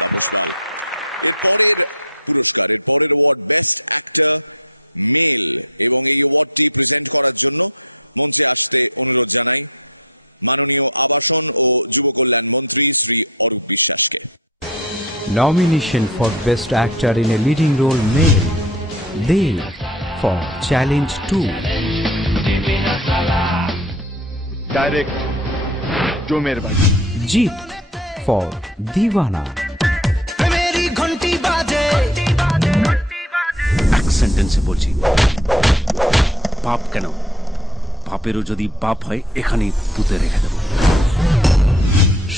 তাপস পাল। এর পরের পুরস্কার, এর পরের অ্যাওয়ার্ড বেস্ট অ্যাক্টর মেল, এবং এই অ্যাওয়ার্ডটি প্রেজেন্ট করার জন্য মঞ্চে আসতে অনুরোধ জানাই মাননীয় আবাসন ও যুব কল্যাণ মন্ত্রী শ্রী অরূপ বিশ্বাসকে। Nomination for Best Actor in a Leading Role Male, Dev for Challenge 2. Direct Jomer Bhaji. Jeet for Deewana. এক সেন্টেন্সে বলছি, পাপ কেন, পাপেরও যদি পাপ হয় এখানেই পুঁতে রেখে দেব।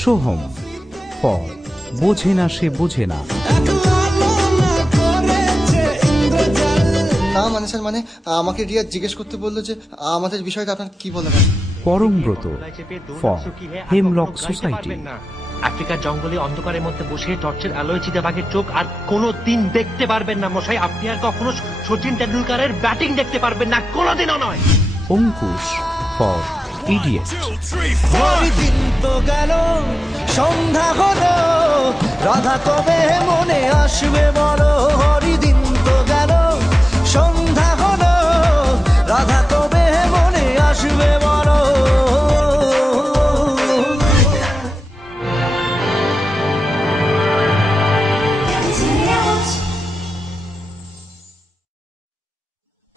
Soham for বোঝে না সে বোঝে না। না মানে স্যার, মানে আমাকে রিয়া জিজ্ঞেস করতে বললো যে আমাদের বিষয়টা আপনার কি বলেন। Parambrata for hemlock society. আফ্রিকার জঙ্গলে অন্ধকারের মধ্যে বসে টর্চের আলোয় চিতাবাঘের চোখ আর কোনোদিন দেখতে পারবেন না মশাই। আপনি আর কখনো সচিন তেন্ডুলকারের ব্যাটিং দেখতে পারবেন না, কোনোদিনও নয়। Ankush for idiot. দিন তো গেল, সন্ধ্যা হলো, রাধা কবে মনে আসবে বলো। হরিদিন তো গেল, সন্ধ্যা হলো, রাধা কবে মনে আসবে বলো।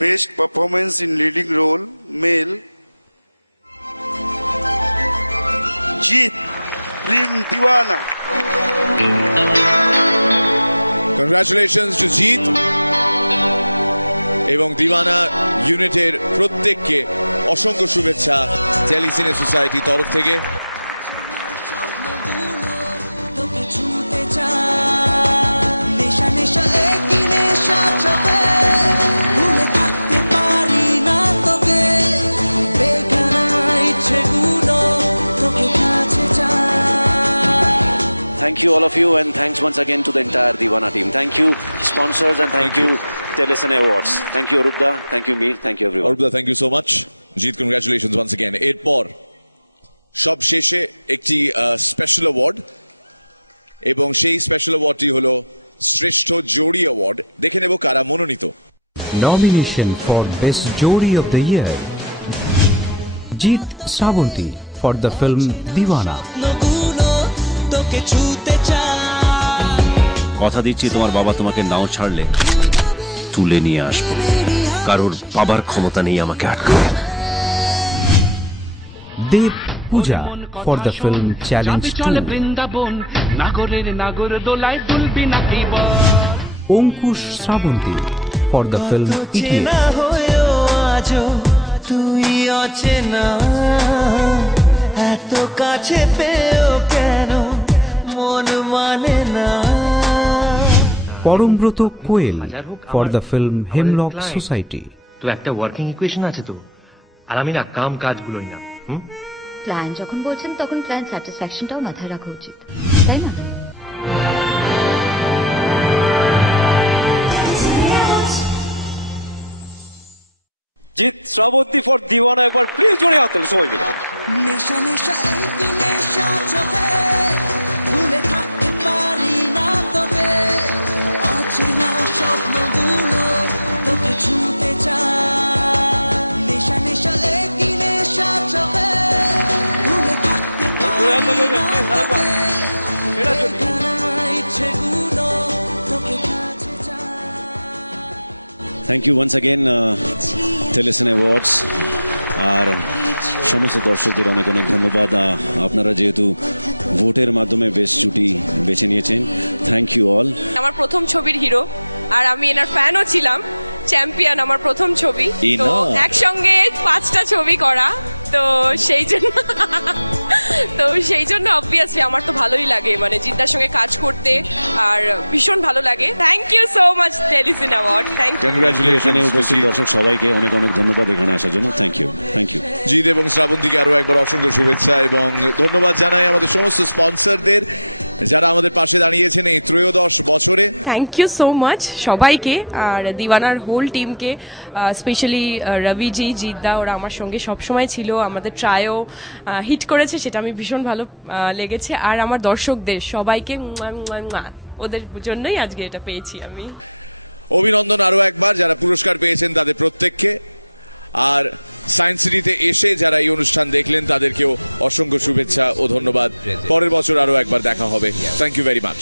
Best performance in leading role male, Jeet, film Deewana. Congratulations to Jeet এবং দিওয়ানা ইউনিটের প্রত্যেককে অসংখ্য শুভেচ্ছা টেলিসিনে সোসাইটি তরফ থেকে। Thank you all of you, and thanks once again to the entire Deewana team. Thank you sponsors, and thank you Telecine Awards. Thank you Arupda, thank you Mir, thank you everyone. Arupda, thank you so much. Jeet, congratulations once again. এরপর সব শেষে একটি special award, এবং সেই special অ্যাওয়ার্ডটি হলো শ্রেষ্ঠ জোড়ি award. দেখে নেব কারা মনোনীত। Nomination for Best Jodi of the Year, Jeet Sravanti for the film Deewana. কথা দিচ্ছি, তোমার বাবা তোমাকে নাও ছাড়লে তুলে নিয়ে আসবো, কারোর বাবার ক্ষমতা নেই আমাকে আটকাতে। Dev Pooja for the film Challenge 2. Ankush Sravanti for the film Idiot. তুই অচেনা এত কাছে পেও কেন মন মানে না। পরমব্রত কোয়েল for the film Hemlock Society. তো একটা ওয়ার্কিং ইকুয়েশন আছে তো, আর আমি না কাম কাজগুলোই না। প্ল্যান যখন বলছেন তখন প্ল্যান স্যাটিসফ্যাকশনটাও মাথায় রাখা উচিত, তাই না? জিৎ শ্রাবন্তী ফর দিওয়ানা, একবার প্লিজ জোরে হাত তালি সবাই মিলে। নেশা নেশা এই নেশা চোখে ভুলে থাকতে পারি না তোকে, অচেনা স্বপ্নগুলো তোকে ছুঁতে চায়। নেশা নেশা এই নেশা চোখে ভুলে থাকতে পারি না তোকে, ইচ্ছেগুলো তোকে কাছে চায়। Thank you once again Telecine Awards, আর সমস্ত দর্শকদের অনেক অনেক ধন্যবাদ। আপনারা যেহেতু ভোটের মাধ্যমে বেস্ট জুটি বেছে নিয়েছেন, থ্যাংক ইউ অল। আমার প্রথম ছবির হিরো, আর আমি এনার ফ্যানও ছিলাম। চ্যাম্পিয়ন আমার প্রথম ছবি, তো একসঙ্গে 5টা ছবি করা, তো সেই জন্য অবভিয়াসলি আমার তো ভালোই লাগে, মানে জিদ্দার সঙ্গে কাজ করতে, আর ভীষণ ভালো লাগে। Thank you so much Telecine Award. Thank you. Congratulation উপস্থিত দর্শক সবাইকে অনেক অনেক ধন্যবাদ এখানে আসার জন্য। Thank you, thank you. Jeet এবং শ্রাবন্তীকে আরো একবার অসংখ্য শুভেচ্ছা এবং ধন্যবাদ জানাই আমাদের সমস্ত স্পন্সরদের। যারা আমাদের পাশে দাঁড়িয়েছেন এই 13 বছরে। থ্যাংক ইউ সো মাচ সবাইকে, আর দিওয়ানার হোল টিমকে, স্পেশালি রবিজি, জিদ্দা, ওরা আমার সঙ্গে সবসময় ছিল। আমাদের ট্রায়ও হিট করেছে, সেটা আমি ভীষণ ভালো লেগেছে। আর আমার দর্শকদের সবাইকে ওদের জন্যই আজকে এটা পেয়েছি আমি। অভিনন্দন আরো একবার যারা পুরস্কার পেয়েছেন তাদের প্রত্যেককে। আর সায়েন্স সিটিতে এসে যারা এই অনুষ্ঠান দেখলেন তাদেরকেও অসংখ্য শুভেচ্ছা ও ধন্যবাদ। পরের বছর আরো একবার দেখা হবে। Thank you very much.